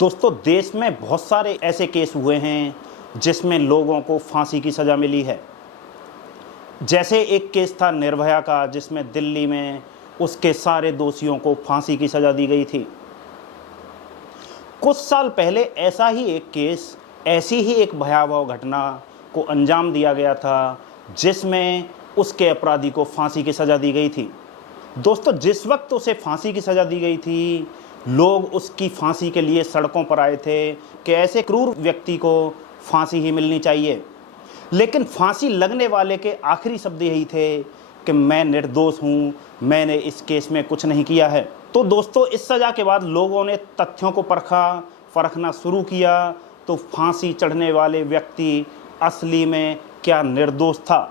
दोस्तों, देश में बहुत सारे ऐसे केस हुए हैं जिसमें लोगों को फांसी की सज़ा मिली है। जैसे एक केस था निर्भया का, जिसमें दिल्ली में उसके सारे दोषियों को फांसी की सज़ा दी गई थी। कुछ साल पहले ऐसा ही एक केस, ऐसी ही एक भयावह घटना को अंजाम दिया गया था, जिसमें उसके अपराधी को फांसी की सज़ा दी गई थी। दोस्तों, जिस वक्त उसे फांसी की सज़ा दी गई थी, लोग उसकी फांसी के लिए सड़कों पर आए थे कि ऐसे क्रूर व्यक्ति को फांसी ही मिलनी चाहिए। लेकिन फांसी लगने वाले के आखिरी शब्द यही थे कि मैं निर्दोष हूँ, मैंने इस केस में कुछ नहीं किया है। तो दोस्तों, इस सज़ा के बाद लोगों ने तथ्यों को परखना शुरू किया, तो फांसी चढ़ने वाले व्यक्ति असली में क्या निर्दोष था?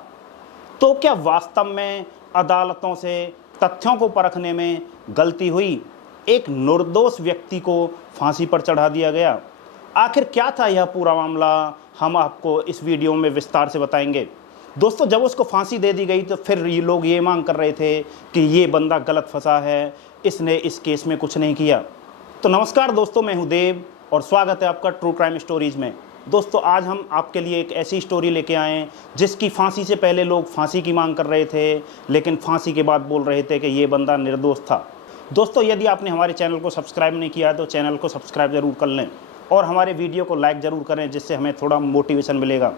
तो क्या वास्तव में अदालतों से तथ्यों को परखने में गलती हुई? एक निर्दोष व्यक्ति को फांसी पर चढ़ा दिया गया। आखिर क्या था यह पूरा मामला, हम आपको इस वीडियो में विस्तार से बताएंगे। दोस्तों, जब उसको फांसी दे दी गई तो फिर ये लोग ये मांग कर रहे थे कि ये बंदा गलत फंसा है, इसने इस केस में कुछ नहीं किया। तो नमस्कार दोस्तों, मैं हूं देव और स्वागत है आपका ट्रू क्राइम स्टोरीज में। दोस्तों, आज हम आपके लिए एक ऐसी स्टोरी लेके आए हैं जिसकी फांसी से पहले लोग फांसी की मांग कर रहे थे, लेकिन फांसी के बाद बोल रहे थे कि ये बंदा निर्दोष था। दोस्तों, यदि आपने हमारे चैनल को सब्सक्राइब नहीं किया तो चैनल को सब्सक्राइब ज़रूर कर लें और हमारे वीडियो को लाइक ज़रूर करें, जिससे हमें थोड़ा मोटिवेशन मिलेगा।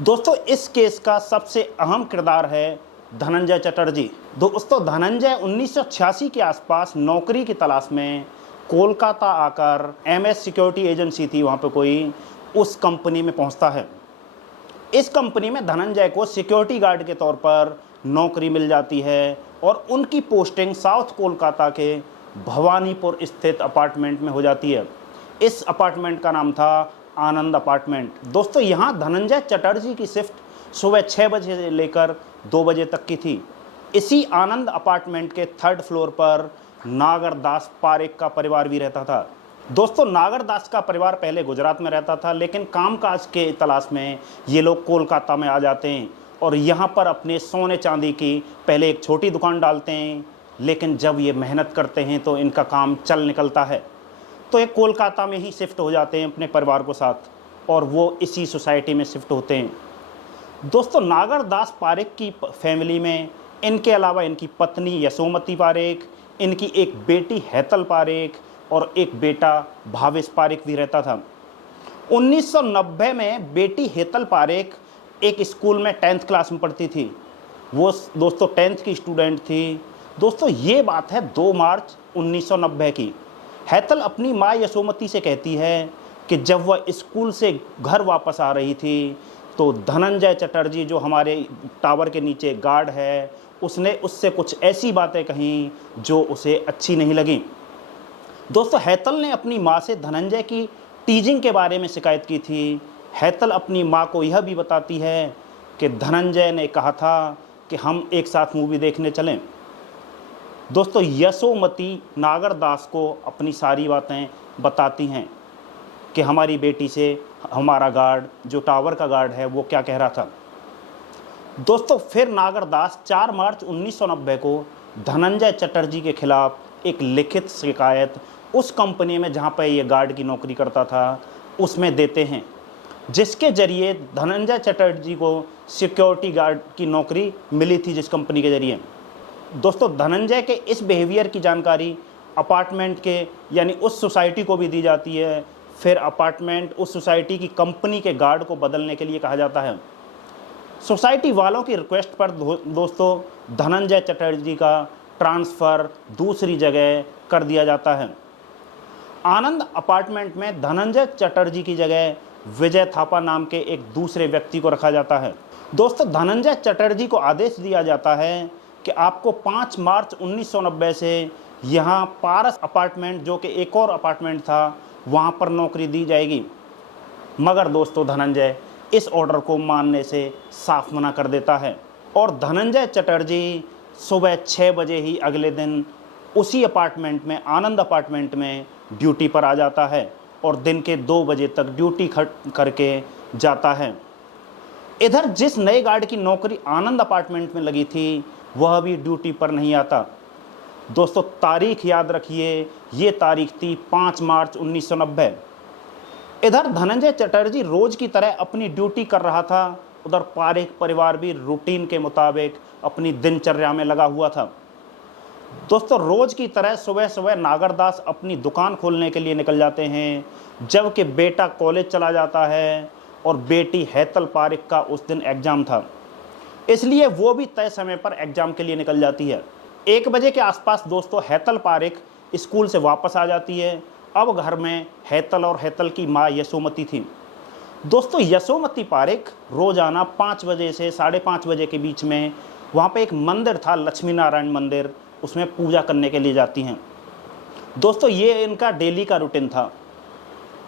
दोस्तों, इस केस का सबसे अहम किरदार है धनंजय चटर्जी। दोस्तों, धनंजय 1986 के आसपास नौकरी की तलाश में कोलकाता आकर MS सिक्योरिटी एजेंसी थी वहाँ पे कोई, उस कंपनी में पहुँचता है। इस कंपनी में धनंजय को सिक्योरिटी गार्ड के तौर पर नौकरी मिल जाती है और उनकी पोस्टिंग साउथ कोलकाता के भवानीपुर स्थित अपार्टमेंट में हो जाती है। इस अपार्टमेंट का नाम था आनंद अपार्टमेंट। दोस्तों, यहाँ धनंजय चटर्जी की शिफ्ट सुबह 6 बजे से लेकर 2 बजे तक की थी। इसी आनंद अपार्टमेंट के 3rd फ्लोर पर नागर दास पारेख का परिवार भी रहता था। दोस्तों, नागर दास का परिवार पहले गुजरात में रहता था, लेकिन कामकाज के तलाश में ये लोग कोलकाता में आ जाते हैं और यहाँ पर अपने सोने चांदी की पहले एक छोटी दुकान डालते हैं। लेकिन जब ये मेहनत करते हैं तो इनका काम चल निकलता है, तो ये कोलकाता में ही शिफ्ट हो जाते हैं अपने परिवार के साथ और वो इसी सोसाइटी में शिफ्ट होते हैं। दोस्तों, नागर दास पारेख की फैमिली में इनके अलावा इनकी पत्नी यशोमती पारेख, इनकी एक बेटी हैतल पारेख और एक बेटा भावेश पारेख भी रहता था। 1990 में बेटी हेतल पारेख एक स्कूल में 10th क्लास में पढ़ती थी। वो दोस्तों 10th की स्टूडेंट थी। दोस्तों, ये बात है 2 मार्च 1990 की। हैतल अपनी माँ यशोमती से कहती है कि जब वह स्कूल से घर वापस आ रही थी तो धनंजय चटर्जी, जो हमारे टावर के नीचे गार्ड है, उसने उससे कुछ ऐसी बातें कहीं जो उसे अच्छी नहीं लगीं। दोस्तों, हैतल ने अपनी माँ से धनंजय की टीजिंग के बारे में शिकायत की थी। हैतल अपनी माँ को यह भी बताती है कि धनंजय ने कहा था कि हम एक साथ मूवी देखने चलें। दोस्तों, यशोमती नागर दास को अपनी सारी बातें बताती हैं कि हमारी बेटी से हमारा गार्ड, जो टावर का गार्ड है, वो क्या कह रहा था। दोस्तों, फिर नागर दास 4 मार्च 1990 को धनंजय चटर्जी के खिलाफ एक लिखित शिकायत उस कंपनी में जहाँ पर ये गार्ड की नौकरी करता था उसमें देते हैं, जिसके जरिए धनंजय चटर्जी को सिक्योरिटी गार्ड की नौकरी मिली थी जिस कंपनी के जरिए। दोस्तों, धनंजय के इस बिहेवियर की जानकारी अपार्टमेंट के यानी उस सोसाइटी को भी दी जाती है। फिर अपार्टमेंट उस सोसाइटी की कंपनी के गार्ड को बदलने के लिए कहा जाता है। सोसाइटी वालों की रिक्वेस्ट पर दोस्तों धनंजय चटर्जी का ट्रांसफ़र दूसरी जगह कर दिया जाता है। आनंद अपार्टमेंट में धनंजय चटर्जी की जगह विजय थापा नाम के एक दूसरे व्यक्ति को रखा जाता है। दोस्तों, धनंजय चटर्जी को आदेश दिया जाता है कि आपको 5 मार्च 1990 से यहाँ पारस अपार्टमेंट, जो कि एक और अपार्टमेंट था, वहाँ पर नौकरी दी जाएगी। मगर दोस्तों, धनंजय इस ऑर्डर को मानने से साफ मना कर देता है और धनंजय चटर्जी सुबह 6 बजे ही अगले दिन उसी अपार्टमेंट में, आनंद अपार्टमेंट में ड्यूटी पर आ जाता है और दिन के 2 बजे तक ड्यूटी करके जाता है। इधर जिस नए गार्ड की नौकरी आनंद अपार्टमेंट में लगी थी, वह भी ड्यूटी पर नहीं आता। दोस्तों, तारीख याद रखिए, ये तारीख थी 5 मार्च 1990। इधर धनंजय चटर्जी रोज की तरह अपनी ड्यूटी कर रहा था, उधर पारिक परिवार भी रूटीन के मुताबिक अपनी दिनचर्या में लगा हुआ था। दोस्तों, रोज की तरह सुबह सुबह नागरदास अपनी दुकान खोलने के लिए निकल जाते हैं, जबकि बेटा कॉलेज चला जाता है और बेटी हैतल पारिक का उस दिन एग्ज़ाम था, इसलिए वो भी तय समय पर एग्ज़ाम के लिए निकल जाती है। 1 बजे के आसपास दोस्तों हैतल पारिक स्कूल से वापस आ जाती है। अब घर में हैतल और हैतल की माँ यशोमती थी। दोस्तों, यशोमती पारिक रोज़ाना 5 बजे से 5:30 बजे के बीच में वहाँ पे एक मंदिर था, लक्ष्मी नारायण मंदिर, उसमें पूजा करने के लिए जाती हैं। दोस्तों, ये इनका डेली का रूटीन था।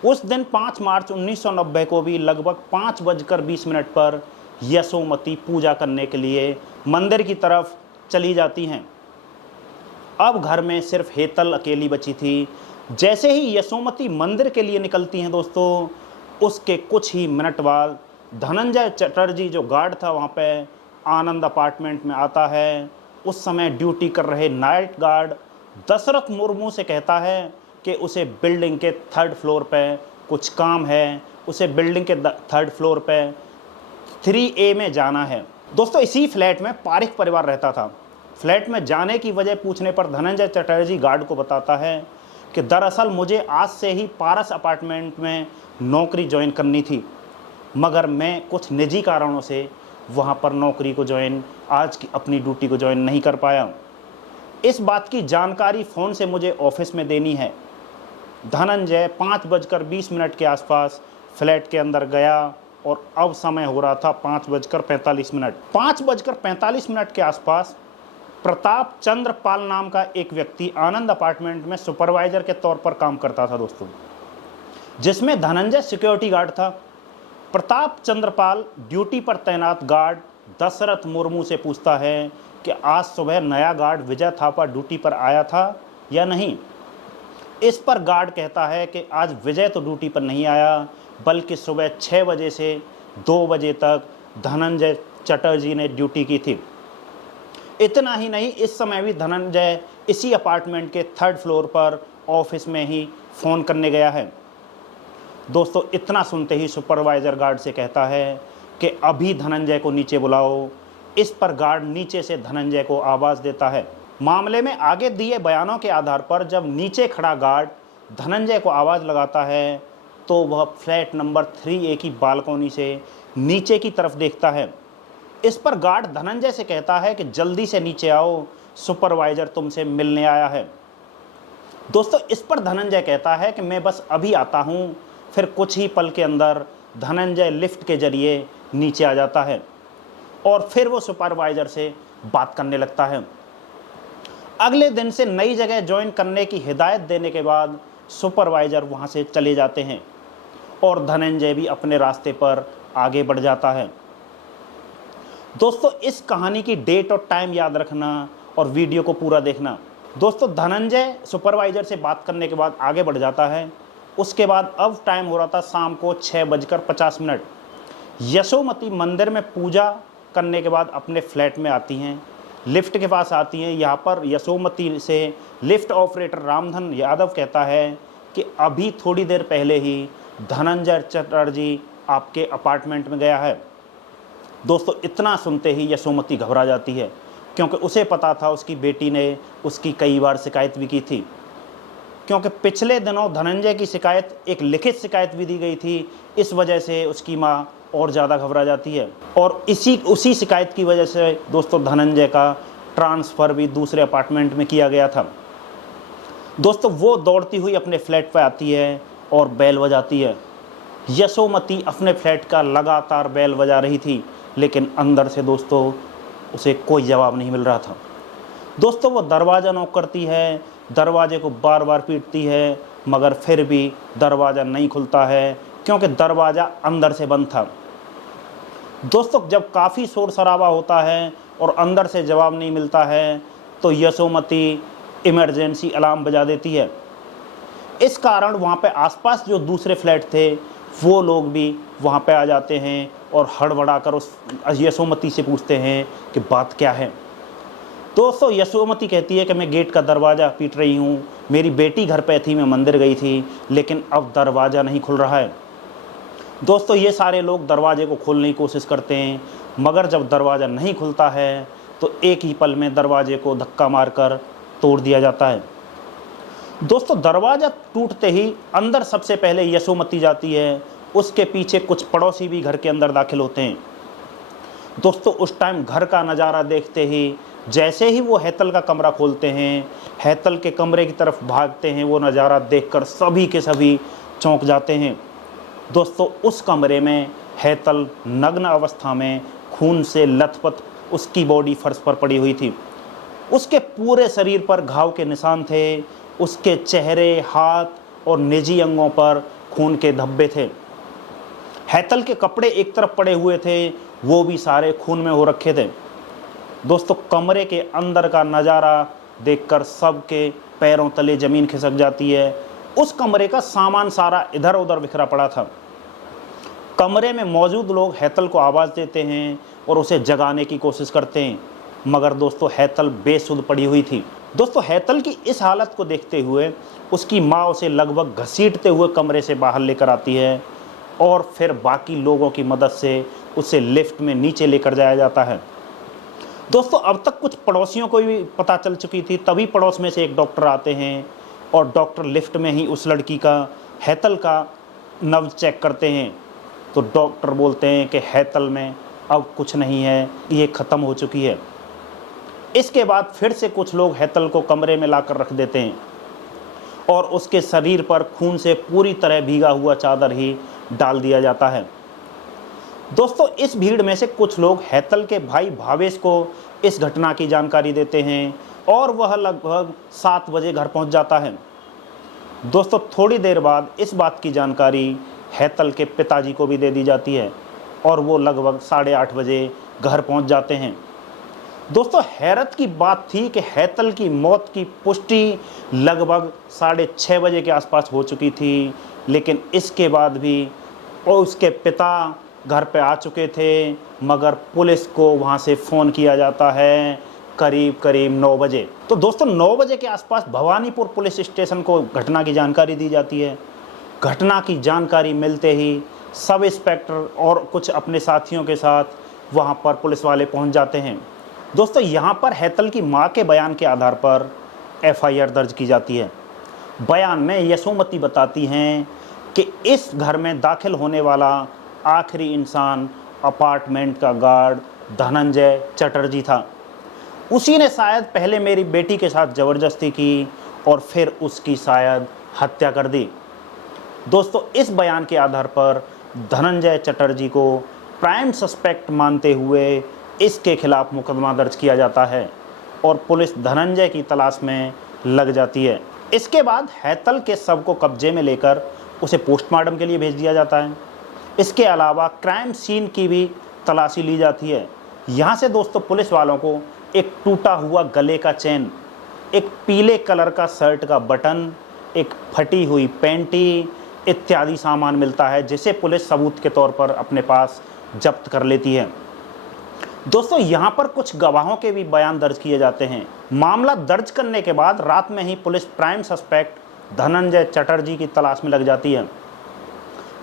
उस दिन 5 मार्च 1990 को भी लगभग 5:20 पर यशोमती पूजा करने के लिए मंदिर की तरफ चली जाती हैं। अब घर में सिर्फ हेतल अकेली बची थी। जैसे ही यशोमती मंदिर के लिए निकलती हैं दोस्तों, उसके कुछ ही मिनट बाद धनंजय चटर्जी जो गार्ड था वहाँ पे आनंद अपार्टमेंट में आता है। उस समय ड्यूटी कर रहे नाइट गार्ड दशरथ मुर्मू से कहता है कि उसे बिल्डिंग के 3rd फ्लोर पे कुछ काम है, उसे बिल्डिंग के 3rd फ्लोर पे 3A में जाना है। दोस्तों, इसी फ्लैट में पारिक परिवार रहता था। फ्लैट में जाने की वजह पूछने पर धनंजय चटर्जी गार्ड को बताता है कि दरअसल मुझे आज से ही पारस अपार्टमेंट में नौकरी ज्वाइन करनी थी, मगर मैं कुछ निजी कारणों से वहाँ पर नौकरी को आज की अपनी ड्यूटी को ज्वाइन नहीं कर पाया। इस बात की जानकारी फ़ोन से मुझे ऑफिस में देनी है। धनंजय 5:20 के आसपास फ्लैट के अंदर गया और अब समय हो रहा था 5:45। 5:45 के आसपास प्रताप चंद्र पाल नाम का एक व्यक्ति आनंद अपार्टमेंट में सुपरवाइजर के तौर पर काम करता था दोस्तों, जिसमें धनंजय सिक्योरिटी गार्ड था। प्रताप चंद्रपाल ड्यूटी पर तैनात गार्ड दशरथ मुर्मू से पूछता है कि आज सुबह नया गार्ड विजय थापा ड्यूटी पर आया था या नहीं। इस पर गार्ड कहता है कि आज विजय तो ड्यूटी पर नहीं आया, बल्कि सुबह 6 बजे से 2 बजे तक धनंजय चटर्जी ने ड्यूटी की थी। इतना ही नहीं, इस समय भी धनंजय इसी अपार्टमेंट के 3rd फ्लोर पर ऑफिस में ही फ़ोन करने गया है। दोस्तों, इतना सुनते ही सुपरवाइज़र गार्ड से कहता है कि अभी धनंजय को नीचे बुलाओ। इस पर गार्ड नीचे से धनंजय को आवाज़ देता है। मामले में आगे दिए बयानों के आधार पर जब नीचे खड़ा गार्ड धनंजय को आवाज़ लगाता है तो वह फ्लैट नंबर 3A की बालकोनी से नीचे की तरफ देखता है। इस पर गार्ड धनंजय से कहता है कि जल्दी से नीचे आओ, सुपरवाइज़र तुमसे मिलने आया है। दोस्तों, इस पर धनंजय कहता है कि मैं बस अभी आता हूँ। फिर कुछ ही पल के अंदर धनंजय लिफ्ट के जरिए नीचे आ जाता है और फिर वो सुपरवाइज़र से बात करने लगता है। अगले दिन से नई जगह ज्वाइन करने की हिदायत देने के बाद सुपरवाइज़र वहाँ से चले जाते हैं और धनंजय भी अपने रास्ते पर आगे बढ़ जाता है। दोस्तों, इस कहानी की डेट और टाइम याद रखना और वीडियो को पूरा देखना। दोस्तों, धनंजय सुपरवाइज़र से बात करने के बाद आगे बढ़ जाता है। उसके बाद अब टाइम हो रहा था शाम को 6:50। यशोमती मंदिर में पूजा करने के बाद अपने फ्लैट में आती हैं, लिफ्ट के पास आती हैं। यहाँ पर यशोमती से लिफ्ट ऑपरेटर रामधन यादव कहता है कि अभी थोड़ी देर पहले ही धनंजय चटर्जी आपके अपार्टमेंट में गया है। दोस्तों, इतना सुनते ही यशोमती घबरा जाती है, क्योंकि उसे पता था उसकी बेटी ने उसकी कई बार शिकायत भी की थी, क्योंकि पिछले दिनों धनंजय की शिकायत एक लिखित शिकायत भी दी गई थी। इस वजह से उसकी माँ और ज़्यादा घबरा जाती है और उसी शिकायत की वजह से दोस्तों धनंजय का ट्रांसफ़र भी दूसरे अपार्टमेंट में किया गया था। दोस्तों, वो दौड़ती हुई अपने फ्लैट पर आती है और बेल बजाती है। यशोमती अपने फ्लैट का लगातार बेल बजा रही थी, लेकिन अंदर से दोस्तों उसे कोई जवाब नहीं मिल रहा था। दोस्तों, वो दरवाज़ा नॉक करती है, दरवाजे को बार बार पीटती है, मगर फिर भी दरवाज़ा नहीं खुलता है, क्योंकि दरवाज़ा अंदर से बंद था। दोस्तों, जब काफ़ी शोर शराबा होता है और अंदर से जवाब नहीं मिलता है तो यशोमती इमरजेंसी अलार्म बजा देती है। इस कारण वहाँ पे आसपास जो दूसरे फ्लैट थे वो लोग भी वहाँ पे आ जाते हैं और हड़बड़ाकर उस यशोमती से पूछते हैं कि बात क्या है। दोस्तों, यशोमती कहती है कि मैं गेट का दरवाज़ा पीट रही हूँ, मेरी बेटी घर पे थी, मैं मंदिर गई थी, लेकिन अब दरवाज़ा नहीं खुल रहा है। दोस्तों ये सारे लोग दरवाजे को खोलने की कोशिश करते हैं, मगर जब दरवाज़ा नहीं खुलता है तो एक ही पल में दरवाजे को धक्का मारकर तोड़ दिया जाता है। दोस्तों दरवाज़ा टूटते ही अंदर सबसे पहले यशोमती जाती है, उसके पीछे कुछ पड़ोसी भी घर के अंदर दाखिल होते हैं। दोस्तों उस टाइम घर का नज़ारा देखते ही, जैसे ही वो हैतल का कमरा खोलते हैं, हैतल के कमरे की तरफ भागते हैं, वो नज़ारा देखकर सभी के सभी चौंक जाते हैं। दोस्तों उस कमरे में हैतल नग्न अवस्था में खून से लथपथ उसकी बॉडी फर्श पर पड़ी हुई थी। उसके पूरे शरीर पर घाव के निशान थे, उसके चेहरे, हाथ और निजी अंगों पर खून के धब्बे थे। हैतल के कपड़े एक तरफ पड़े हुए थे, वो भी सारे खून में हो रखे थे। दोस्तों कमरे के अंदर का नज़ारा देखकर सबके पैरों तले ज़मीन खिसक जाती है। उस कमरे का सामान सारा इधर उधर बिखरा पड़ा था। कमरे में मौजूद लोग हैतल को आवाज़ देते हैं और उसे जगाने की कोशिश करते हैं, मगर दोस्तों हैतल बेसुध पड़ी हुई थी। दोस्तों हैतल की इस हालत को देखते हुए उसकी माँ उसे लगभग घसीटते हुए कमरे से बाहर लेकर आती है और फिर बाकी लोगों की मदद से उसे लिफ्ट में नीचे लेकर जाया जाता है। दोस्तों अब तक कुछ पड़ोसियों को भी पता चल चुकी थी, तभी पड़ोस में से एक डॉक्टर आते हैं और डॉक्टर लिफ्ट में ही उस लड़की का, हैतल का नब्ज चेक करते हैं। तो डॉक्टर बोलते हैं कि हैतल में अब कुछ नहीं है, ये ख़त्म हो चुकी है। इसके बाद फिर से कुछ लोग हैतल को कमरे में लाकर रख देते हैं और उसके शरीर पर खून से पूरी तरह भीगा हुआ चादर ही डाल दिया जाता है। दोस्तों इस भीड़ में से कुछ लोग हैतल के भाई भावेश को इस घटना की जानकारी देते हैं और वह लगभग 7 बजे घर पहुंच जाता है। दोस्तों थोड़ी देर बाद इस बात की जानकारी हैतल के पिताजी को भी दे दी जाती है और वो लगभग 8:30 बजे घर पहुंच जाते हैं। दोस्तों हैरत की बात थी कि हैतल की मौत की पुष्टि लगभग 6:30 बजे के आसपास हो चुकी थी, लेकिन इसके बाद भी और उसके पिता घर पे आ चुके थे, मगर पुलिस को वहाँ से फ़ोन किया जाता है करीब 9 बजे। तो दोस्तों 9 बजे के आसपास भवानीपुर पुलिस स्टेशन को घटना की जानकारी दी जाती है। घटना की जानकारी मिलते ही सब इंस्पेक्टर और कुछ अपने साथियों के साथ वहाँ पर पुलिस वाले पहुँच जाते हैं। दोस्तों यहाँ पर हैतल की माँ के बयान के आधार पर FIR दर्ज की जाती है। बयान में यशोमती बताती हैं कि इस घर में दाखिल होने वाला आखिरी इंसान अपार्टमेंट का गार्ड धनंजय चटर्जी था। उसी ने शायद पहले मेरी बेटी के साथ ज़बरदस्ती की और फिर उसकी शायद हत्या कर दी। दोस्तों इस बयान के आधार पर धनंजय चटर्जी को प्राइम सस्पेक्ट मानते हुए इसके खिलाफ मुकदमा दर्ज किया जाता है और पुलिस धनंजय की तलाश में लग जाती है। इसके बाद हैतल के शव को कब्जे में लेकर उसे पोस्टमार्टम के लिए भेज दिया जाता है। इसके अलावा क्राइम सीन की भी तलाशी ली जाती है। यहाँ से दोस्तों पुलिस वालों को एक टूटा हुआ गले का चेन, एक पीले कलर का शर्ट का बटन, एक फटी हुई पैंटी इत्यादि सामान मिलता है, जिसे पुलिस सबूत के तौर पर अपने पास जब्त कर लेती है। दोस्तों यहाँ पर कुछ गवाहों के भी बयान दर्ज किए जाते हैं। मामला दर्ज करने के बाद रात में ही police prime suspect Dhananjay Chatterjee की तलाश में लग जाती है,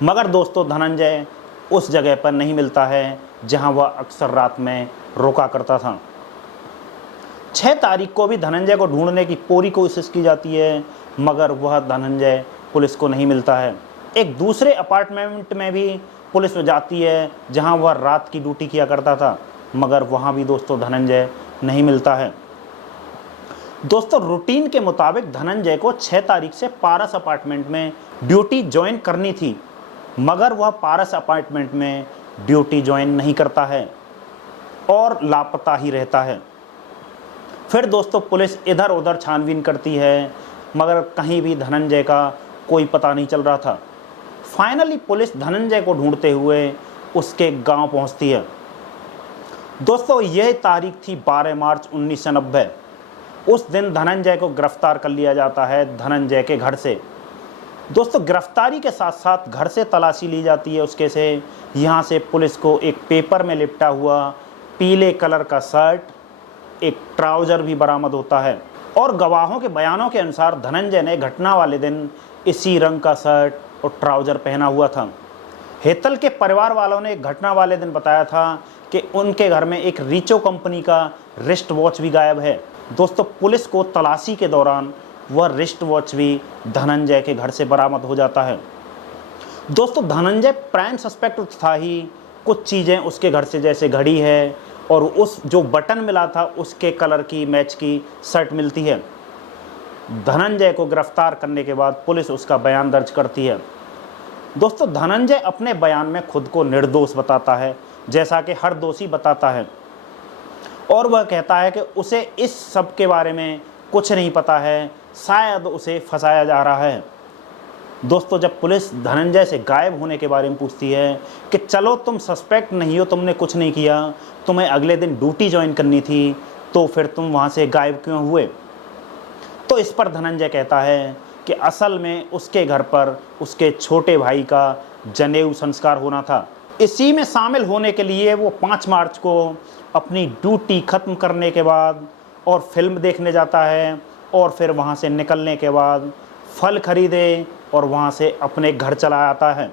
मगर दोस्तों धनंजय उस जगह पर नहीं मिलता है जहां वह अक्सर रात में रोका करता था। 6 तारीख को भी धनंजय को ढूंढने की पूरी कोशिश की जाती है, मगर वह धनंजय पुलिस को नहीं मिलता है। एक दूसरे अपार्टमेंट में भी पुलिस जाती है जहां वह रात की ड्यूटी किया करता था, मगर वहां भी दोस्तों धनंजय नहीं मिलता है। दोस्तों रूटीन के मुताबिक धनंजय को 6 तारीख से पारस अपार्टमेंट में ड्यूटी ज्वाइन करनी थी, मगर वह पारस अपार्टमेंट में ड्यूटी ज्वाइन नहीं करता है और लापता ही रहता है। फिर दोस्तों पुलिस इधर उधर छानबीन करती है, मगर कहीं भी धनंजय का कोई पता नहीं चल रहा था। फाइनली पुलिस धनंजय को ढूंढते हुए उसके गांव पहुंचती है। दोस्तों यह तारीख थी 12 मार्च 1990। उस दिन धनंजय को गिरफ्तार कर लिया जाता है धनंजय के घर से। दोस्तों गिरफ्तारी के साथ साथ घर से तलाशी ली जाती है उसके से। यहाँ से पुलिस को एक पेपर में लिपटा हुआ पीले कलर का शर्ट, एक ट्राउज़र भी बरामद होता है और गवाहों के बयानों के अनुसार धनंजय ने घटना वाले दिन इसी रंग का शर्ट और ट्राउज़र पहना हुआ था। हेतल के परिवार वालों ने घटना वाले दिन बताया था कि उनके घर में एक रीचो कंपनी का रिस्ट वॉच भी गायब है। दोस्तों, पुलिस को तलाशी के दौरान वह रिस्ट वॉच भी धनंजय के घर से बरामद हो जाता है। दोस्तों, धनंजय प्राइम सस्पेक्ट था ही। कुछ चीज़ें उसके घर से, जैसे घड़ी है और उस जो बटन मिला था उसके कलर की मैच की शर्ट मिलती है। धनंजय को गिरफ्तार करने के बाद पुलिस उसका बयान दर्ज करती है। दोस्तों, धनंजय अपने बयान में खुद को निर्दोष बताता है, जैसा कि हर दोषी बताता है, और वह कहता है कि उसे इस सब के बारे में कुछ नहीं पता है, शायद उसे फंसाया जा रहा है। दोस्तों, जब पुलिस धनंजय से गायब होने के बारे में पूछती है कि चलो तुम सस्पेक्ट नहीं हो, तुमने कुछ नहीं किया, तुम्हें अगले दिन ड्यूटी ज्वाइन करनी थी, तो फिर तुम वहाँ से गायब क्यों हुए? तो इस पर धनंजय कहता है कि असल में उसके घर पर उसके छोटे भाई का जनेऊ संस्कार होना था। इसी में शामिल होने के लिए वो 5 मार्च को अपनी ड्यूटी ख़त्म करने के बाद और फिल्म देखने जाता है, और फिर वहाँ से निकलने के बाद फल खरीदे और वहाँ से अपने घर चला आता है।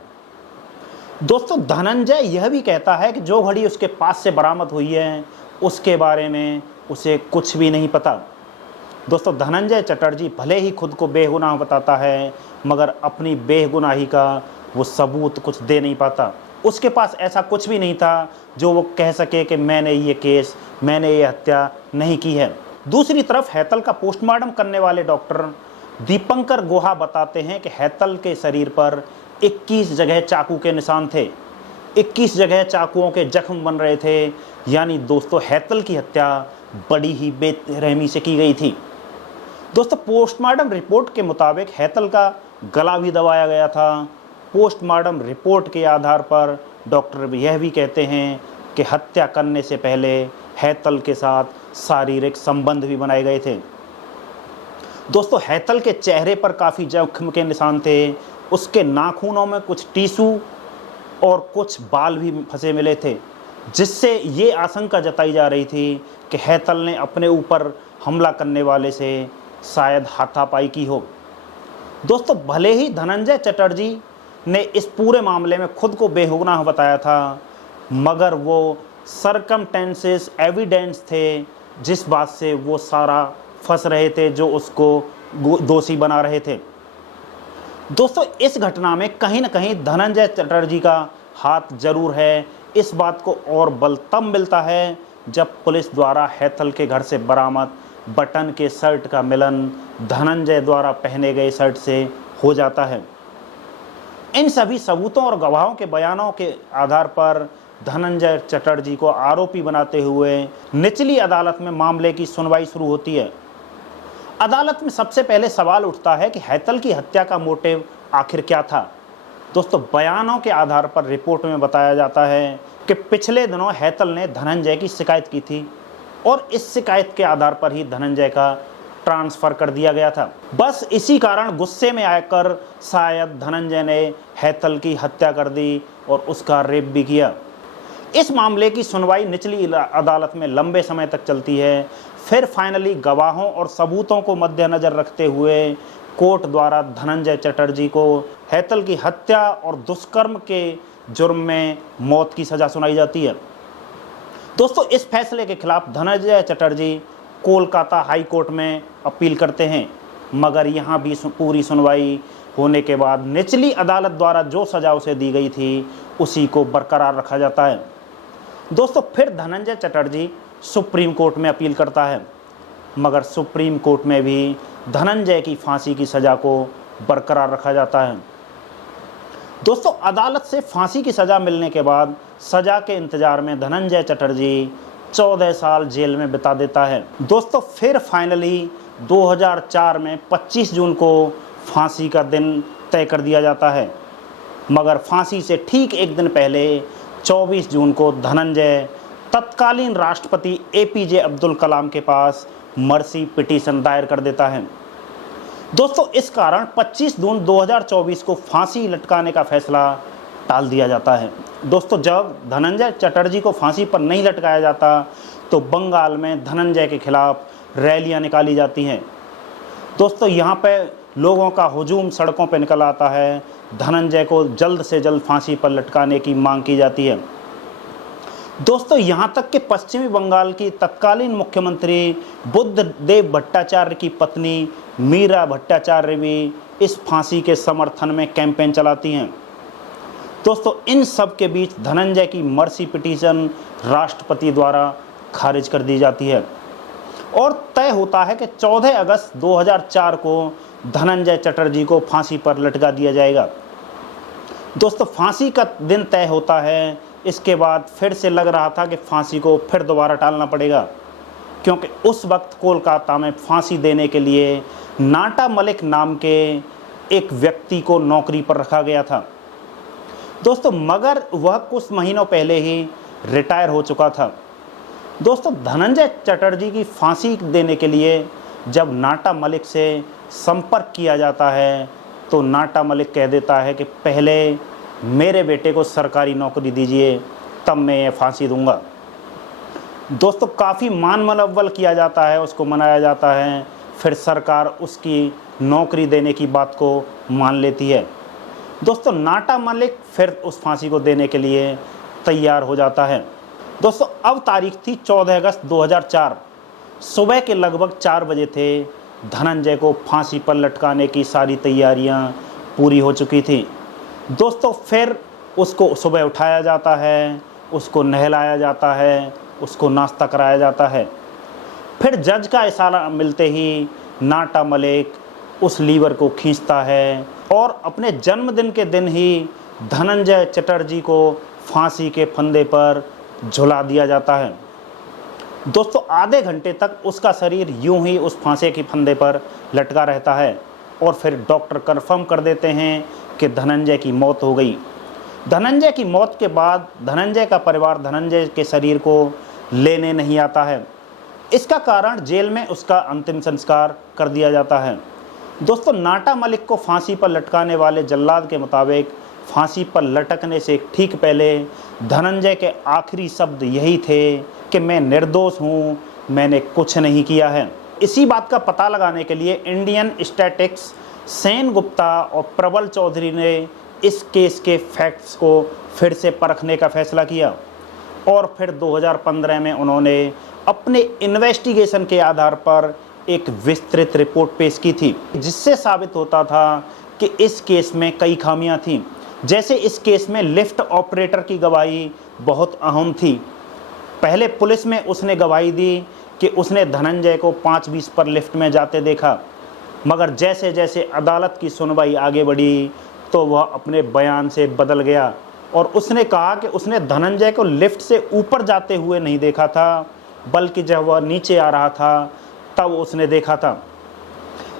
दोस्तों, धनंजय यह भी कहता है कि जो घड़ी उसके पास से बरामद हुई है उसके बारे में उसे कुछ भी नहीं पता। दोस्तों, धनंजय चटर्जी भले ही खुद को बेगुनाह बताता है, मगर अपनी बेगुनाही का वो सबूत कुछ दे नहीं पाता। उसके पास ऐसा कुछ भी नहीं था जो वो कह सके कि मैंने ये हत्या नहीं की है। दूसरी तरफ हेतल का पोस्टमार्टम करने वाले डॉक्टर दीपंकर गुहा बताते हैं कि हेतल के शरीर पर 21 जगह चाकू के निशान थे। 21 जगह चाकुओं के जख्म बन रहे थे। यानी दोस्तों, हेतल की हत्या बड़ी ही बेरहमी से की गई थी। दोस्तों, पोस्टमार्टम रिपोर्ट के मुताबिक हेतल का गला भी दबाया गया था। पोस्टमार्टम रिपोर्ट के आधार पर डॉक्टर यह भी कहते हैं कि हत्या करने से पहले हेतल के साथ शारीरिक संबंध भी बनाए गए थे। दोस्तों, हेतल के चेहरे पर काफ़ी जख्म के निशान थे। उसके नाखूनों में कुछ टिश्यू और कुछ बाल भी फंसे मिले थे, जिससे ये आशंका जताई जा रही थी कि हेतल ने अपने ऊपर हमला करने वाले से शायद हाथापाई की हो। दोस्तों, भले ही धनंजय चटर्जी ने इस पूरे मामले में खुद को बेगुनाह बताया था, मगर वो सरकमटेंसेस एविडेंस थे जिस बात से वो सारा फंस रहे थे, जो उसको दोषी बना रहे थे। दोस्तों, इस घटना में कहीं ना कहीं धनंजय चटर्जी का हाथ जरूर है। इस बात को और बल तब मिलता है जब पुलिस द्वारा हेतल के घर से बरामद बटन के शर्ट का मिलन धनंजय द्वारा पहने गए शर्ट से हो जाता है। इन सभी सबूतों और गवाहों के बयानों के आधार पर धनंजय चटर्जी को आरोपी बनाते हुए निचली अदालत में मामले की सुनवाई शुरू होती है। अदालत में सबसे पहले सवाल उठता है कि हेतल की हत्या का मोटिव आखिर क्या था। दोस्तों, बयानों के आधार पर रिपोर्ट में बताया जाता है कि पिछले दिनों हेतल ने धनंजय की शिकायत की थी, और इस शिकायत के आधार पर ही धनंजय का ट्रांसफ़र कर दिया गया था। बस इसी कारण गुस्से में आकर शायद धनंजय ने हेतल की हत्या कर दी और उसका रेप भी किया। इस मामले की सुनवाई निचली अदालत में लंबे समय तक चलती है। फिर फाइनली गवाहों और सबूतों को मद्देनज़र रखते हुए कोर्ट द्वारा धनंजय चटर्जी को हेतल की हत्या और दुष्कर्म के जुर्म में मौत की सज़ा सुनाई जाती है। दोस्तों, इस फैसले के खिलाफ धनंजय चटर्जी कोलकाता हाई कोर्ट में अपील करते हैं, मगर यहाँ भी पूरी सुनवाई होने के बाद निचली अदालत द्वारा जो सज़ा उसे दी गई थी उसी को बरकरार रखा जाता है। दोस्तों, फिर धनंजय चटर्जी सुप्रीम कोर्ट में अपील करता है, मगर सुप्रीम कोर्ट में भी धनंजय की फांसी की सज़ा को बरकरार रखा जाता है। दोस्तों, अदालत से फांसी की सज़ा मिलने के बाद सज़ा के इंतज़ार में धनंजय चटर्जी 14 साल जेल में बिता देता है। दोस्तों, फिर फाइनली 2004 में 25 जून को फांसी का दिन तय कर दिया जाता है, मगर फांसी से ठीक एक दिन पहले 24 जून को धनंजय तत्कालीन राष्ट्रपति APJ अब्दुल कलाम के पास मर्सी पिटीशन दायर कर देता है। दोस्तों, इस कारण 25 जून 2024 को फांसी लटकाने का फैसला टाल दिया जाता है। दोस्तों, जब धनंजय चटर्जी को फांसी पर नहीं लटकाया जाता तो बंगाल में धनंजय के खिलाफ रैलियां निकाली जाती हैं। दोस्तों, यहाँ पे लोगों का हुजूम सड़कों पर निकल आता है। धनंजय को जल्द से जल्द फांसी पर लटकाने की मांग की जाती है। दोस्तों, यहाँ तक कि पश्चिमी बंगाल की तत्कालीन मुख्यमंत्री बुद्धदेव भट्टाचार्य की पत्नी मीरा भट्टाचार्य भी इस फांसी के समर्थन में कैंपेन चलाती हैं। दोस्तों, इन सब के बीच धनंजय की मर्सी पिटीशन राष्ट्रपति द्वारा खारिज कर दी जाती है और तय होता है कि 14 अगस्त 2004 को धनंजय चटर्जी को फांसी पर लटका दिया जाएगा। दोस्तों, फांसी का दिन तय होता है। इसके बाद फिर से लग रहा था कि फांसी को फिर दोबारा टालना पड़ेगा, क्योंकि उस वक्त कोलकाता में फांसी देने के लिए नाटा मलिक नाम के एक व्यक्ति को नौकरी पर रखा गया था। दोस्तों, मगर वह कुछ महीनों पहले ही रिटायर हो चुका था। दोस्तों, धनंजय चटर्जी की फांसी देने के लिए जब नाटा मलिक से संपर्क किया जाता है तो नाटा मलिक कह देता है कि पहले मेरे बेटे को सरकारी नौकरी दीजिए, तब मैं ये फांसी दूंगा। दोस्तों, काफ़ी मान मनव्वल किया जाता है, उसको मनाया जाता है, फिर सरकार उसकी नौकरी देने की बात को मान लेती है। दोस्तों, नाटा मलिक फिर उस फांसी को देने के लिए तैयार हो जाता है। दोस्तों, अब तारीख थी 14 अगस्त 2004। सुबह के लगभग 4 बजे थे। धनंजय को फांसी पर लटकाने की सारी तैयारियां पूरी हो चुकी थी। दोस्तों, फिर उसको सुबह उठाया जाता है, उसको नहलाया जाता है, उसको नाश्ता कराया जाता है। फिर जज का इशारा मिलते ही नाटा मलिक उस लीवर को खींचता है और अपने जन्मदिन के दिन ही धनंजय चटर्जी को फांसी के फंदे पर झुला दिया जाता है। दोस्तों, आधे घंटे तक उसका शरीर यूं ही उस फांसी के फंदे पर लटका रहता है और फिर डॉक्टर कंफर्म कर देते हैं कि धनंजय की मौत हो गई। धनंजय की मौत के बाद धनंजय का परिवार धनंजय के शरीर को लेने नहीं आता है। इसका कारण जेल में उसका अंतिम संस्कार कर दिया जाता है। दोस्तों, नाटा मलिक को फांसी पर लटकाने वाले जल्लाद के मुताबिक फांसी पर लटकने से ठीक पहले धनंजय के आखिरी शब्द यही थे कि मैं निर्दोष हूँ, मैंने कुछ नहीं किया है। इसी बात का पता लगाने के लिए इंडियन स्टैटिक्स सेन गुप्ता और प्रबल चौधरी ने इस केस के फैक्ट्स को फिर से परखने का फैसला किया और फिर 2015 में उन्होंने अपने इन्वेस्टिगेशन के आधार पर एक विस्तृत रिपोर्ट पेश की थी, जिससे साबित होता था कि इस केस में कई खामियां थीं। जैसे इस केस में लिफ्ट ऑपरेटर की गवाही बहुत अहम थी। पहले पुलिस में उसने गवाही दी कि उसने धनंजय को 5:20 पर लिफ्ट में जाते देखा, मगर जैसे जैसे अदालत की सुनवाई आगे बढ़ी तो वह अपने बयान से बदल गया और उसने कहा कि उसने धनंजय को लिफ्ट से ऊपर जाते हुए नहीं देखा था, बल्कि जब वह नीचे आ रहा था तब उसने देखा था।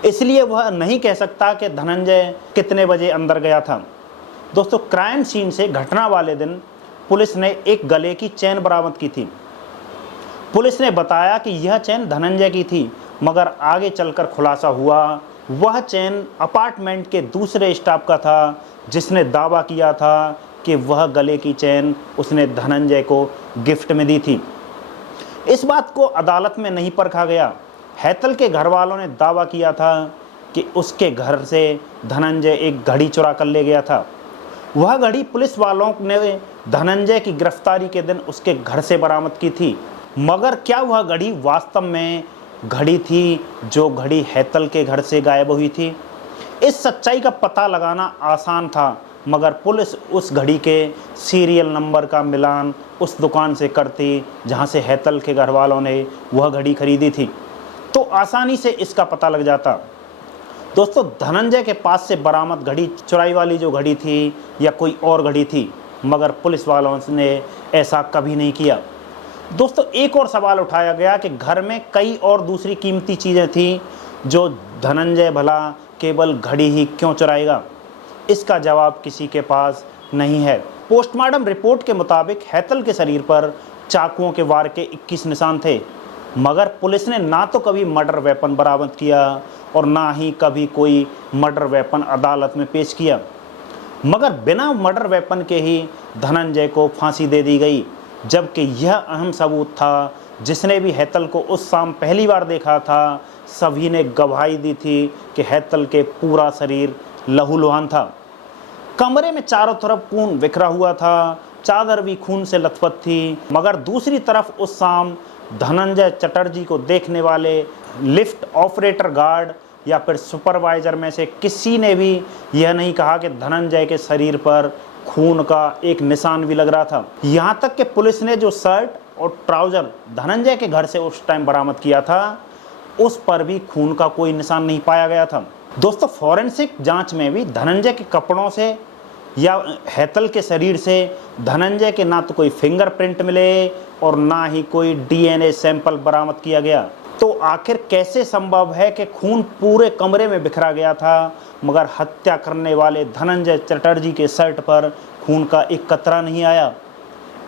इसलिए वह नहीं कह सकता कि धनंजय कितने बजे अंदर गया था। दोस्तों, क्राइम सीन से घटना वाले दिन पुलिस ने एक गले की चेन बरामद की थी। पुलिस ने बताया कि यह चेन धनंजय की थी, मगर आगे चलकर खुलासा हुआ वह चेन अपार्टमेंट के दूसरे स्टाफ का था, जिसने दावा किया था कि वह गले की चेन उसने धनंजय को गिफ्ट में दी थी। इस बात को अदालत में नहीं परखा गया। हैतल के घर वालों ने दावा किया था कि उसके घर से धनंजय एक घड़ी चुरा कर ले गया था। वह घड़ी पुलिस वालों ने धनंजय की गिरफ्तारी के दिन उसके घर से बरामद की थी, मगर क्या वह घड़ी वास्तव में घड़ी थी जो घड़ी हैतल के घर से गायब हुई थी? इस सच्चाई का पता लगाना आसान था, मगर पुलिस उस घड़ी के सीरियल नंबर का मिलान उस दुकान से करती जहां से हैतल के घर वालों ने वह घड़ी खरीदी थी, तो आसानी से इसका पता लग जाता। दोस्तों, धनंजय के पास से बरामद घड़ी चुराई वाली जो घड़ी थी या कोई और घड़ी थी, मगर पुलिस वालों ने ऐसा कभी नहीं किया। दोस्तों, एक और सवाल उठाया गया कि घर में कई और दूसरी कीमती चीज़ें थीं, जो धनंजय भला केवल घड़ी ही क्यों चुराएगा? इसका जवाब किसी के पास नहीं है। पोस्टमार्टम रिपोर्ट के मुताबिक हैतल के शरीर पर चाकुओं के वार के 21 निशान थे, मगर पुलिस ने ना तो कभी मर्डर वेपन बरामद किया और ना ही कभी कोई मर्डर वेपन अदालत में पेश किया, मगर बिना मर्डर वेपन के ही धनंजय को फांसी दे दी गई, जबकि यह अहम सबूत था जिसने भी हैतल को उस शाम पहली बार देखा था, सभी ने गवाही दी थी कि हैतल के पूरा शरीर लहूलुहान था। कमरे में चारों तरफ खून बिखरा हुआ था, चादर भी खून से लथपथ थी। मगर दूसरी तरफ उस शाम धनंजय चटर्जी को देखने वाले लिफ्ट ऑपरेटर, गार्ड या फिर सुपरवाइजर में से किसी ने भी यह नहीं कहा कि धनंजय के शरीर पर खून का एक निशान भी लग रहा था। यहाँ तक कि पुलिस ने जो शर्ट और ट्राउजर धनंजय के घर से उस टाइम बरामद किया था, उस पर भी खून का कोई निशान नहीं पाया गया था। दोस्तों, फॉरेंसिक जांच में भी धनंजय के कपड़ों से या हैतल के शरीर से धनंजय के ना तो कोई फिंगरप्रिंट मिले और ना ही कोई डीएनए सैंपल बरामद किया गया। तो आखिर कैसे संभव है कि खून पूरे कमरे में बिखरा गया था, मगर हत्या करने वाले धनंजय चटर्जी के शर्ट पर खून का एक कतरा नहीं आया?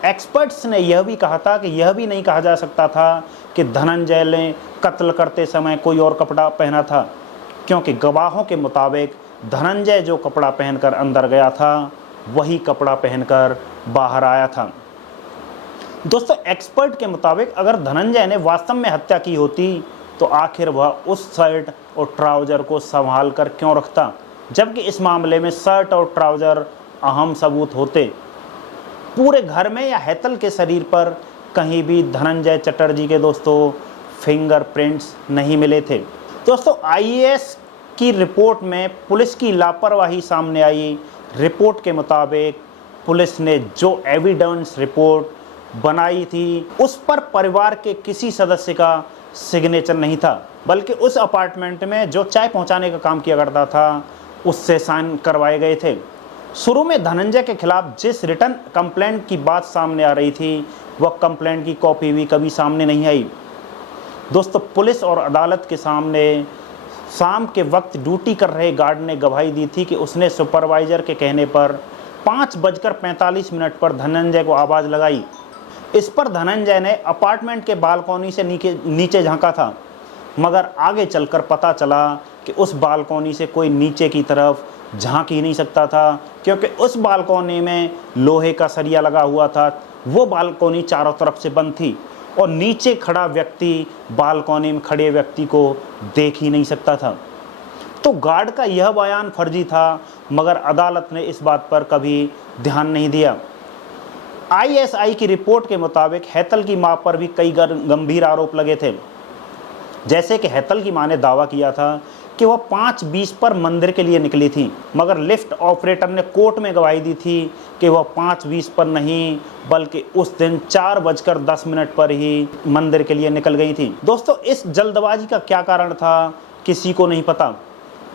एक्सपर्ट्स ने यह भी कहा था कि यह भी नहीं कहा जा सकता था कि धनंजय ने कत्ल करते समय कोई और कपड़ा पहना था, क्योंकि गवाहों के मुताबिक धनंजय जो कपड़ा पहनकर अंदर गया था, वही कपड़ा पहनकर बाहर आया था। दोस्तों, एक्सपर्ट के मुताबिक अगर धनंजय ने वास्तव में हत्या की होती तो आखिर वह उस शर्ट और ट्राउज़र को संभाल कर क्यों रखता, जबकि इस मामले में शर्ट और ट्राउज़र अहम सबूत होते। पूरे घर में या हैतल के शरीर पर कहीं भी धनंजय चटर्जी के दोस्तों फिंगरप्रिंट्स नहीं मिले थे। दोस्तों, आईएएस की रिपोर्ट में पुलिस की लापरवाही सामने आई। रिपोर्ट के मुताबिक पुलिस ने जो एविडेंस रिपोर्ट बनाई थी, उस पर परिवार के किसी सदस्य का सिग्नेचर नहीं था, बल्कि उस अपार्टमेंट में जो चाय पहुंचाने का काम किया करता था, उससे साइन करवाए गए थे। शुरू में धनंजय के खिलाफ जिस रिटर्न कंप्लेंट की बात सामने आ रही थी, वह कंप्लेंट की कॉपी भी कभी सामने नहीं आई। दोस्तों, पुलिस और अदालत के सामने शाम के वक्त ड्यूटी कर रहे गार्ड ने गवाही दी थी कि उसने सुपरवाइजर के कहने पर 5:45 पर धनंजय को आवाज़ लगाई। इस पर धनंजय ने अपार्टमेंट के बालकनी से नीचे झांका था, मगर आगे चलकर पता चला कि उस बालकनी से कोई नीचे की तरफ झांक ही नहीं सकता था, क्योंकि उस बालकनी में लोहे का सरिया लगा हुआ था। वो बालकनी चारों तरफ से बंद थी और नीचे खड़ा व्यक्ति बालकनी में खड़े व्यक्ति को देख ही नहीं सकता था। तो गार्ड का यह बयान फर्जी था, मगर अदालत ने इस बात पर कभी ध्यान नहीं दिया। आईएसआई की रिपोर्ट के मुताबिक हैतल की मां पर भी कई गंभीर आरोप लगे थे। जैसे कि हैतल की मां ने दावा किया था कि वह 5:20 पर मंदिर के लिए निकली थी, मगर लिफ्ट ऑपरेटर ने कोर्ट में गवाही दी थी कि वह 5:20 पर नहीं, बल्कि उस दिन 4:10 पर ही मंदिर के लिए निकल गई थी। दोस्तों, इस जल्दबाजी का क्या कारण था, किसी को नहीं पता।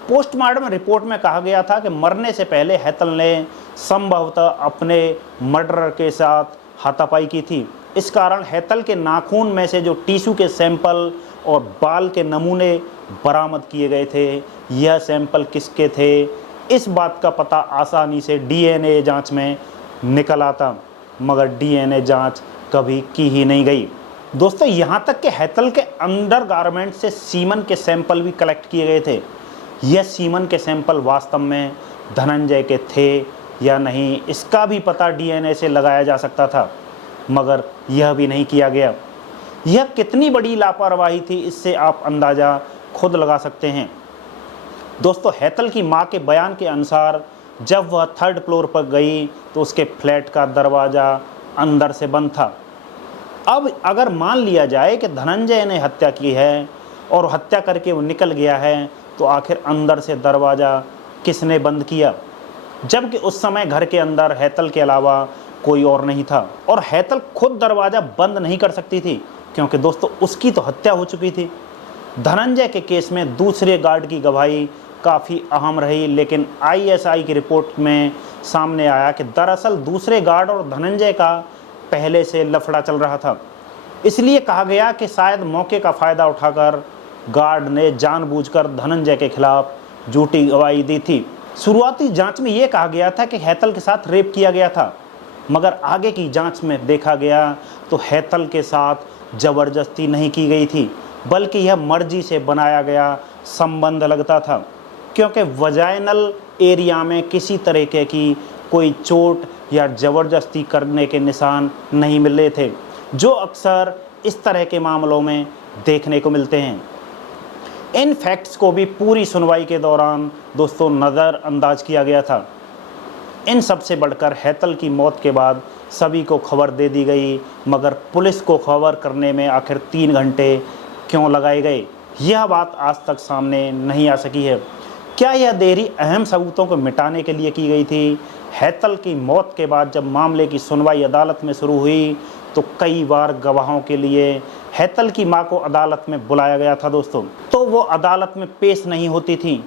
पोस्टमार्टम रिपोर्ट में कहा गया था कि मरने से पहले हैतल ने संभवतः अपने मर्डरर के साथ हाथापाई की थी। इस कारण हैतल के नाखून में से जो टिश्यू के सैंपल और बाल के नमूने बरामद किए गए थे, यह सैंपल किसके थे, इस बात का पता आसानी से डीएनए जांच में निकल आता, मगर डीएनए जांच कभी की ही नहीं गई। दोस्तों, यहाँ तक कि हैतल के अंडरगारमेंट से सीमन के सैंपल भी कलेक्ट किए गए थे। यह सीमन के सैंपल वास्तव में धनंजय के थे या नहीं, इसका भी पता डीएनए से लगाया जा सकता था, मगर यह भी नहीं किया गया। यह कितनी बड़ी लापरवाही थी, इससे आप अंदाज़ा खुद लगा सकते हैं। दोस्तों, हैतल की मां के बयान के अनुसार जब वह 3rd फ्लोर पर गई तो उसके फ्लैट का दरवाज़ा अंदर से बंद था। अब अगर मान लिया जाए कि धनंजय ने हत्या की है और हत्या करके वो निकल गया है, तो आखिर अंदर से दरवाज़ा किसने बंद किया, जबकि उस समय घर के अंदर हैतल के अलावा कोई और नहीं था और हैतल खुद दरवाज़ा बंद नहीं कर सकती थी, क्योंकि दोस्तों उसकी तो हत्या हो चुकी थी। धनंजय के केस में दूसरे गार्ड की गवाही काफ़ी अहम रही, लेकिन आईएसआई की रिपोर्ट में सामने आया कि दरअसल दूसरे गार्ड और धनंजय का पहले से लफड़ा चल रहा था। इसलिए कहा गया कि शायद मौके का फ़ायदा उठाकर गार्ड ने जानबूझकर धनंजय के खिलाफ झूठी गवाही दी थी। शुरुआती जांच में यह कहा गया था कि हैतल के साथ रेप किया गया था, मगर आगे की जांच में देखा गया तो हैतल के साथ ज़बरदस्ती नहीं की गई थी, बल्कि यह मर्जी से बनाया गया संबंध लगता था, क्योंकि वजाइनल एरिया में किसी तरीके की कोई चोट या ज़बरदस्ती करने के निशान नहीं मिले थे, जो अक्सर इस तरह के मामलों में देखने को मिलते हैं। इन फैक्ट्स को भी पूरी सुनवाई के दौरान दोस्तों नज़रअंदाज किया गया था। इन सबसे बढ़कर हैतल की मौत के बाद सभी को खबर दे दी गई, मगर पुलिस को खबर करने में आखिर 3 घंटे क्यों लगाए गए, यह बात आज तक सामने नहीं आ सकी है। क्या यह देरी अहम सबूतों को मिटाने के लिए की गई थी? हैतल की मौत के बाद जब मामले की सुनवाई अदालत में शुरू हुई तो कई बार गवाहों के लिए हैतल की मां को अदालत में बुलाया गया था दोस्तों, तो वो अदालत में पेश नहीं होती थी।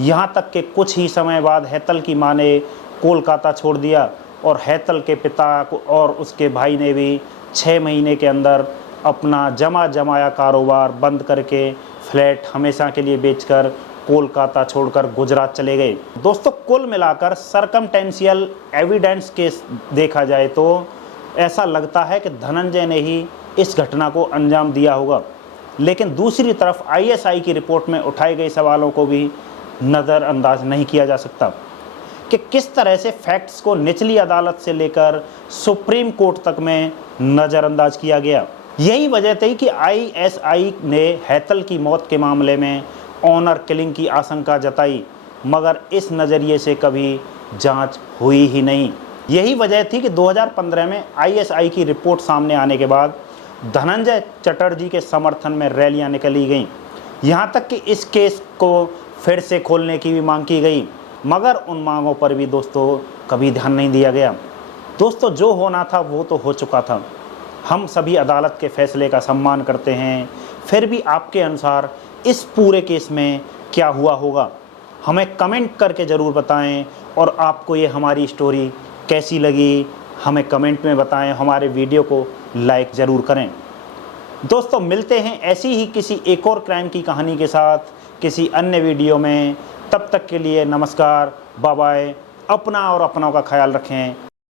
यहाँ तक कि कुछ ही समय बाद हैतल की मां ने कोलकाता छोड़ दिया और हैतल के पिता को और उसके भाई ने भी 6 महीने के अंदर अपना जमाया कारोबार बंद करके फ्लैट हमेशा के लिए बेचकर कोलकाता छोड़कर गुजरात चले गए। दोस्तों, कुल मिलाकर सरकमटेंशियल एविडेंस केस देखा जाए तो ऐसा लगता है कि धनंजय ने ही इस घटना को अंजाम दिया होगा, लेकिन दूसरी तरफ आईएसआई की रिपोर्ट में उठाए गए सवालों को भी नज़रअंदाज नहीं किया जा सकता कि किस तरह से फैक्ट्स को निचली अदालत से लेकर सुप्रीम कोर्ट तक में नज़रअंदाज किया गया। यही वजह थी कि आईएसआई ने हैतल की मौत के मामले में ऑनर किलिंग की आशंका जताई, मगर इस नज़रिए से कभी जांच हुई ही नहीं। यही वजह थी कि 2015 में आईएसआई की रिपोर्ट सामने आने के बाद धनंजय चटर्जी के समर्थन में रैलियां निकाली गईं। यहाँ तक कि इस केस को फिर से खोलने की भी मांग की गई, मगर उन मांगों पर भी दोस्तों कभी ध्यान नहीं दिया गया। दोस्तों, जो होना था वो तो हो चुका था। हम सभी अदालत के फैसले का सम्मान करते हैं, फिर भी आपके अनुसार इस पूरे केस में क्या हुआ होगा, हमें कमेंट करके ज़रूर बताएं। और आपको ये हमारी स्टोरी कैसी लगी हमें कमेंट में बताएं। हमारे वीडियो को लाइक ज़रूर करें। दोस्तों, मिलते हैं ऐसी ही किसी एक और क्राइम की कहानी के साथ किसी अन्य वीडियो में। तब तक के लिए नमस्कार, बाय बाय। अपना और अपनों का ख्याल रखें।